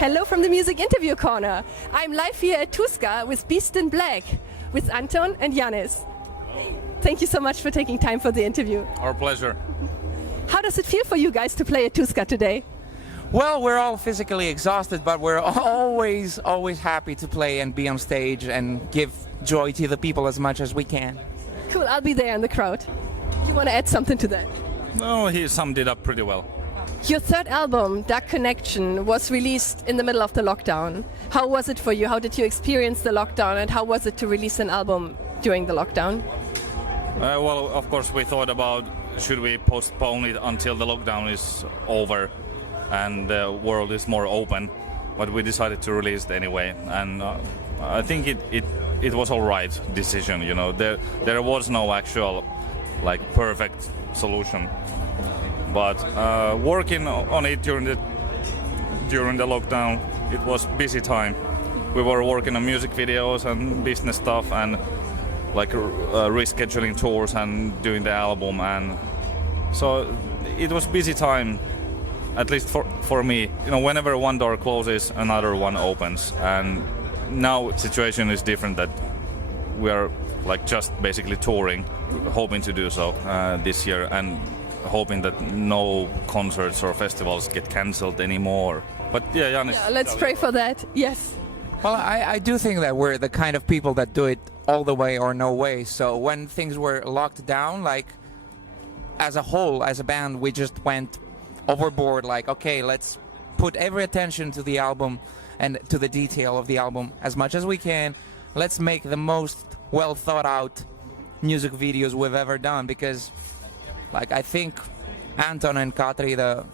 Hello from the Music Interview Corner. I'm live here at Tuska with Beast in Black, with Anton and Yannis. Thank you so much for taking time for the interview. Our pleasure. How does it feel for you guys to play at Tuska today? Well, we're all physically exhausted, but we're always happy to play and be on stage and give joy to the people as much as we can. Cool, I'll be there in the crowd. You want to add something to that? No, he summed it up pretty well. Your third album, Dark Connection, was released in the middle of the lockdown. How was it for you? How did you experience the lockdown, and how was it to release an album during the lockdown? Well, of course, we thought about should we postpone it until the lockdown is over and the world is more open, but we decided to release it anyway. And I think it was all right decision. You know, there was no actual like perfect solution. But working on it during the lockdown, it was busy time. We were working on music videos and business stuff and like rescheduling tours and doing the album, and so it was busy time, at least for me. You know, whenever one door closes, another one opens, and now situation is different, that we are like just basically touring, hoping to do so this year, and hoping that no concerts or festivals get cancelled anymore. But yeah, Yannis. Yeah, let's pray for that. Yes. Well, I do think that we're the kind of people that do it all the way or no way. So when things were locked down, like as a whole, as a band, we just went overboard. Like, okay, let's put every attention to the album and to the detail of the album as much as we can. Let's make the most well thought out music videos we've ever done, because like I think Anton and Katri, the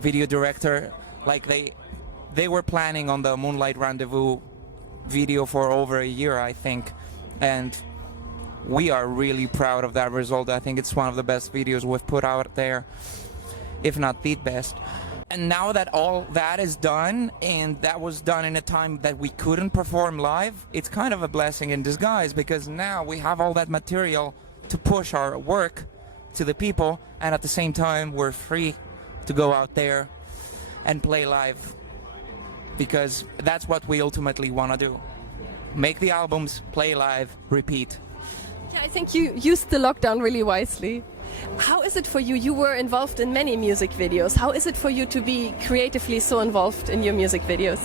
video director, like they were planning on the Moonlight Rendezvous video for over a year, I think, and we are really proud of that result. I think it's one of the best videos we've put out there, if not the best. And now that all that is done, and that was done in a time that we couldn't perform live, it's kind of a blessing in disguise, because now we have all that material to push our work to the people, and at the same time we're free to go out there and play live, because that's what we ultimately want to do. Make the albums, play live, repeat. Yeah, I think you used the lockdown really wisely. How is it for you? You were involved in many music videos. How is it for you to be creatively so involved in your music videos?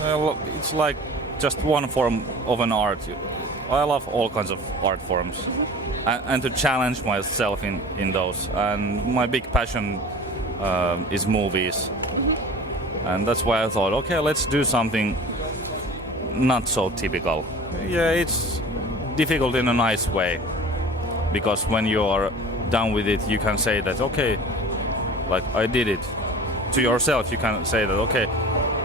Well, it's like just one form of an art. I love all kinds of art forms, and to challenge myself in those. And my big passion is movies, and that's why I thought, okay, let's do something not so typical. Yeah, it's difficult in a nice way, because when you are done with it, you can say that, okay, like I did it. To yourself, you can say that, okay,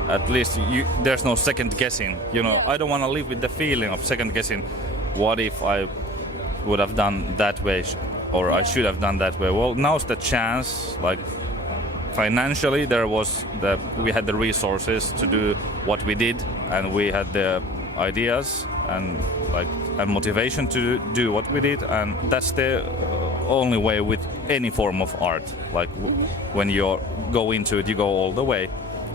at least there's no second guessing. You know, I don't want to live with the feeling of second guessing. What if I would have done that way, or I should have done that way? Well, now's the chance. Like financially, we had the resources to do what we did, and we had the ideas and like a motivation to do what we did, and that's the only way with any form of art. Like when you go into it, you go all the way.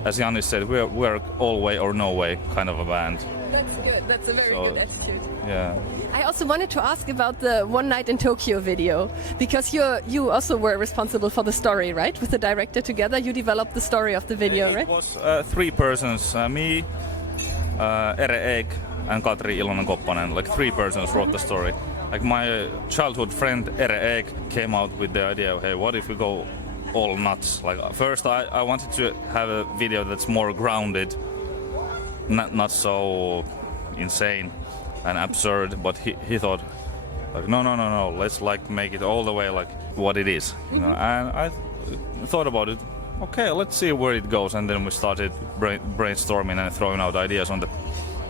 As Yannis said, we're all way or no way kind of a band. That's good. That's a very good attitude. Yeah. I also wanted to ask about the One Night in Tokyo video, because you also were responsible for the story, right? With the director together, you developed the story of the video, right? It was three persons, me, Ere Ek, and Katri Ilonen-Koppanen. Like three persons wrote the story. Like my childhood friend Ere Ek came out with the idea, hey, what if we go all nuts? Like first I wanted to have a video that's more grounded, not so insane and absurd, but he thought like no, let's like make it all the way like what it is, you know. And I thought about it, okay, let's see where it goes, and then we started brainstorming and throwing out ideas on the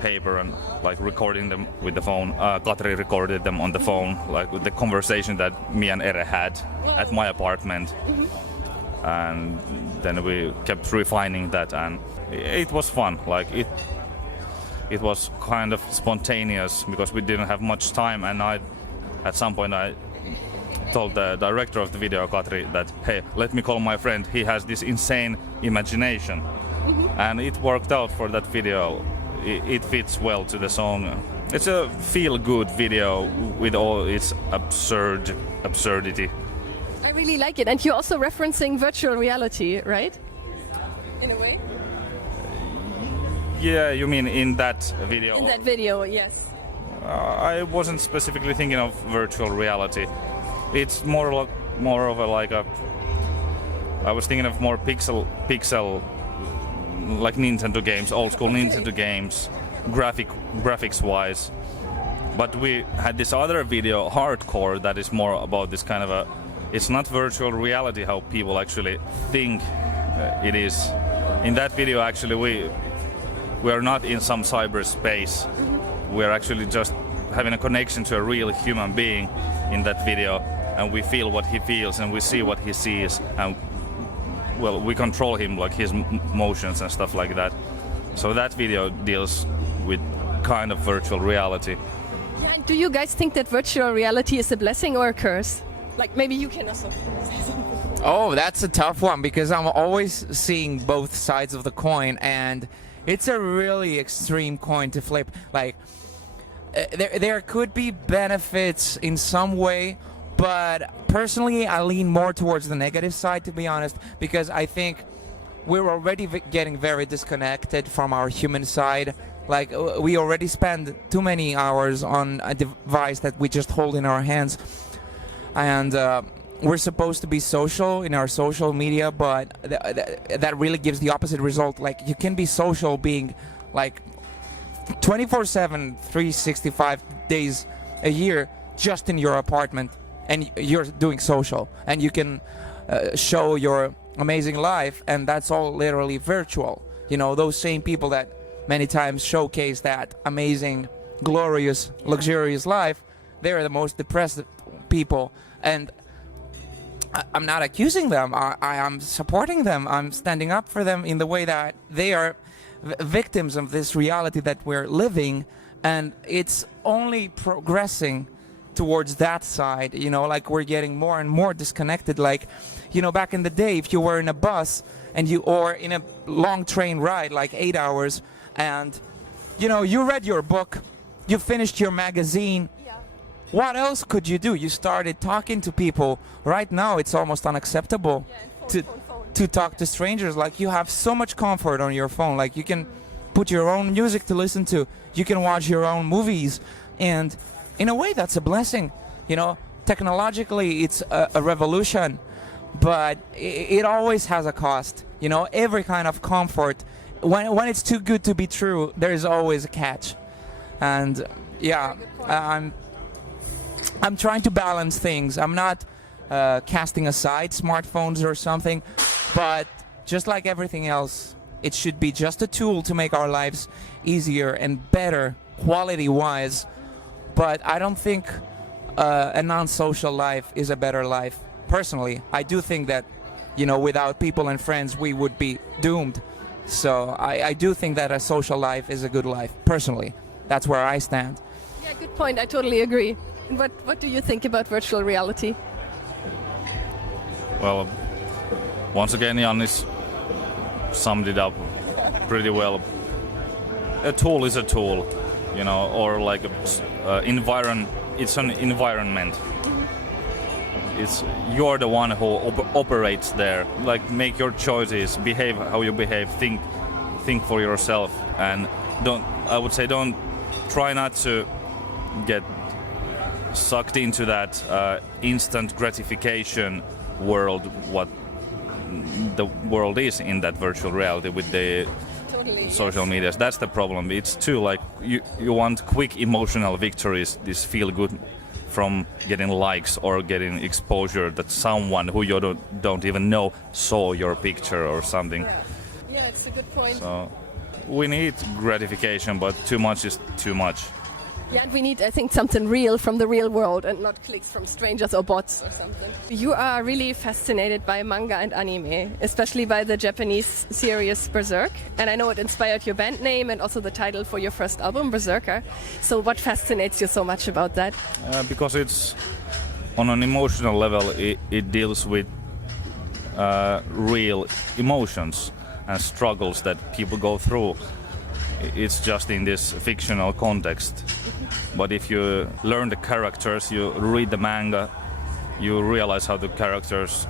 paper and like recording them with the phone. Katri recorded them on the phone, like with the conversation that me and Ere had at my apartment. And then we kept refining that, and it was fun. Like it was kind of spontaneous because we didn't have much time, and at some point I told the director of the video, Katri, that hey, let me call my friend. He has this insane imagination. and it worked out for that video. It fits well to the song. It's a feel-good video with all its absurdity. I really like it. And you're also referencing virtual reality, right? In a way? Yeah, you mean in that video? In that video, yes. I wasn't specifically thinking of virtual reality. It's more of a I was thinking of more pixel like Nintendo games, old school Nintendo games, graphics wise. But we had this other video, Hardcore, that is more about this kind of it's not virtual reality how people actually think it is. In that video, actually, we are not in some cyberspace. We are actually just having a connection to a real human being in that video, and we feel what he feels and we see what he sees, and well, we control him, like his motions and stuff like that. So that video deals with kind of virtual reality. Yeah, and do you guys think that virtual reality is a blessing or a curse? Like, maybe you can also say something. Oh, that's a tough one, because I'm always seeing both sides of the coin, and it's a really extreme coin to flip. Like, there could be benefits in some way, but personally I lean more towards the negative side, to be honest, because I think we're already getting very disconnected from our human side. Like, we already spend too many hours on a device that we just hold in our hands, and we're supposed to be social in our social media, but that really gives the opposite result. Like, you can be social being like 24/7, 365 days a year just in your apartment, and you're doing social, and you can show your amazing life, and that's all literally virtual. You know, those same people that many times showcase that amazing, glorious, luxurious life, they're the most depressed people. And I'm not accusing them. I am supporting them. I'm standing up for them in the way that they are victims of this reality that we're living, and it's only progressing towards that side. You know, like, we're getting more and more disconnected. Like, you know, back in the day, if you were in a bus and or in a long train ride, like 8 hours, and you know, you read your book, you finished your magazine, what else could you do? You started talking to people. Right now it's almost unacceptable to talk to strangers. Like, you have so much comfort on your phone. Like, you can put your own music to listen to, you can watch your own movies, and in a way that's a blessing. You know, technologically it's a revolution, but it always has a cost. You know, every kind of comfort, when it's too good to be true, there is always a catch. And yeah, I'm trying to balance things. I'm not casting aside smartphones or something, but just like everything else, it should be just a tool to make our lives easier and better quality-wise. But I don't think a non-social life is a better life. Personally, I do think that, you know, without people and friends, we would be doomed. So I do think that a social life is a good life. Personally, that's where I stand. Yeah, good point. I totally agree. What do you think about virtual reality? Well, once again, Yannis summed it up pretty well. A tool is a tool, you know, or like it's an environment. You're the one who operates there. Like, make your choices, behave how you behave, think for yourself, and don't try not to get sucked into that instant gratification world, what the world is in that virtual reality with the social medias. That's the problem. It's too, like, you want quick emotional victories, this feel good from getting likes or getting exposure, that someone who you don't even know saw your picture or something. Yeah, it's a good point. So we need gratification, but too much is too much. Yeah, and we need, I think, something real from the real world and not clicks from strangers or bots or something. You are really fascinated by manga and anime, especially by the Japanese series Berserk. And I know it inspired your band name and also the title for your first album, Berserker. So what fascinates you so much about that? Because it's, on an emotional level, it deals with real emotions. and struggles that people go through, it's just in this fictional context. But if you learn the characters, you read the manga, you realize how the characters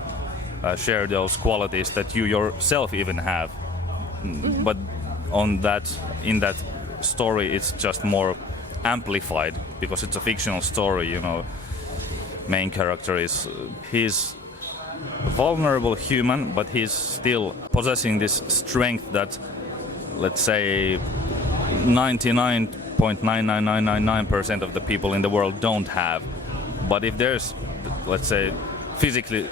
share those qualities that you yourself even have. But in that story, it's just more amplified because it's a fictional story. You know, main character he's a vulnerable human, but he's still possessing this strength that, let's say, 99.99999% of the people in the world don't have. But if there's, let's say, physically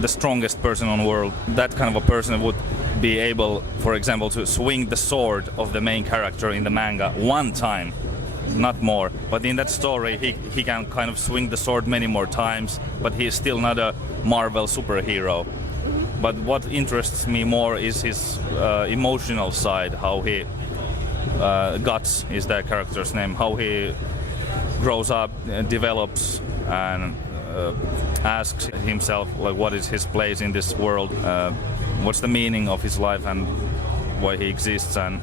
the strongest person on the world, that kind of a person would be able, for example, to swing the sword of the main character in the manga one time, not more. But in that story, he can kind of swing the sword many more times, but he's still not a Marvel superhero. But what interests me more is his emotional side, how he Guts is that character's name, how he grows up, develops, and asks himself, like, what is his place in this world, what's the meaning of his life and why he exists, and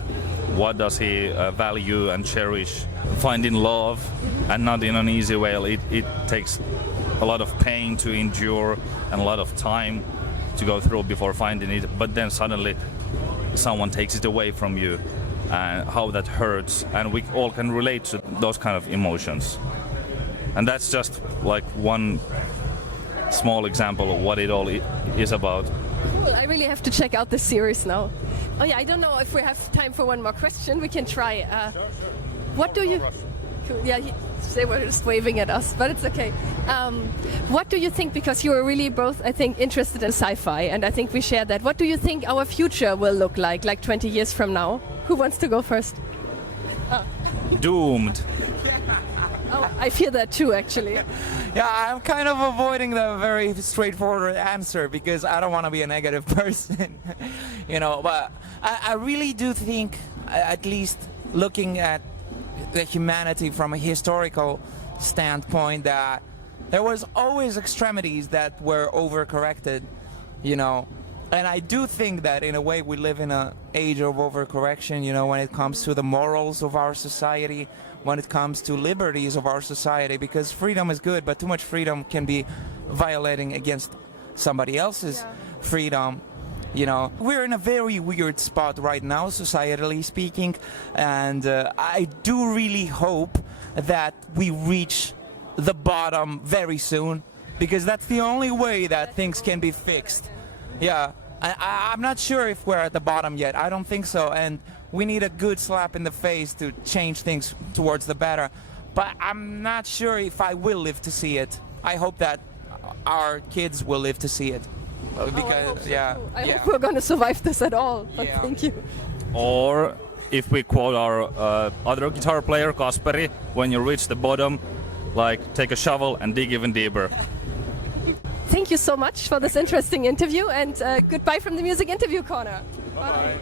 what does he value and cherish, find in love, and not in an easy way. It takes a lot of pain to endure and a lot of time to go through before finding it, but then suddenly someone takes it away from you, and how that hurts, and we all can relate to those kind of emotions. And that's just like one small example of what it all is about. Cool. I really have to check out this series now. Oh yeah, I don't know if we have time for one more question. We can try. Sure. What do you? Cool. Yeah, they were just waving at us, but it's okay. What do you think? Because you are really both, I think, interested in sci-fi, and I think we share that. What do you think our future will look like 20 years from now? Who wants to go first? Doomed. Oh, I feel that too, actually. Yeah, I'm kind of avoiding the very straightforward answer because I don't want to be a negative person, you know. But I really do think, at least looking at the humanity from a historical standpoint, that there was always extremities that were overcorrected, you know. And I do think that in a way we live in an age of overcorrection, you know, when it comes to the morals of our society, when it comes to liberties of our society, because freedom is good, but too much freedom can be violating against somebody else's freedom. You know, we're in a very weird spot right now, societally speaking, and I do really hope that we reach the bottom very soon, because that's the only way that things can be fixed. Yeah, I'm not sure if we're at the bottom yet. I don't think so, and we need a good slap in the face to change things towards the better. But I'm not sure if I will live to see it. I hope that our kids will live to see it. Because, I hope we're going to survive this at all. But thank you. Or if we quote our other guitar player, Kasperi, when you reach the bottom, like, take a shovel and dig even deeper. Thank you so much for this interesting interview, and goodbye from the Music Interview Corner. Bye.